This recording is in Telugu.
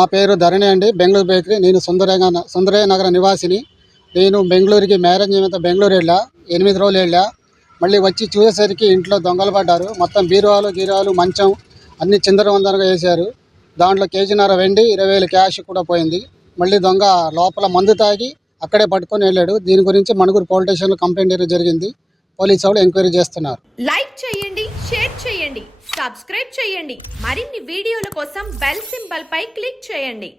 నా పేరు ధరణి అండి, బెంగళూరు బేకరీ. నేను సుందరయ్య నగర నివాసిని. నేను బెంగళూరుకి మ్యారేజ్ నిమిత్తం బెంగళూరు వెళ్ళా, 8 రోజులు వెళ్ళా. మళ్ళీ వచ్చి చూసేసరికి ఇంట్లో దొంగలు పడ్డారు. మొత్తం బీరువాలు మంచం అన్ని చిందరవందరగా వేశారు. దాంట్లో కేజీన్నర వెండి, 20,000 క్యాష్ కూడా పోయింది. మళ్ళీ దొంగ లోపల మందు తాగి అక్కడే పట్టుకొని వెళ్ళాడు. దీని గురించి మణుగూరు పోలీస్ స్టేషన్లో కంప్లైంట్ ఇవ్వడం జరిగింది. పోలీసు వాళ్ళు ఎంక్వైరీ చేస్తున్నారు. లైక్ చేయండి, షేర్ చేయండి, సబ్స్క్రైబ్ చేయండి. మరిన్ని వీడియోల కోసం బెల్ సింబల్ పై క్లిక్ చేయండి.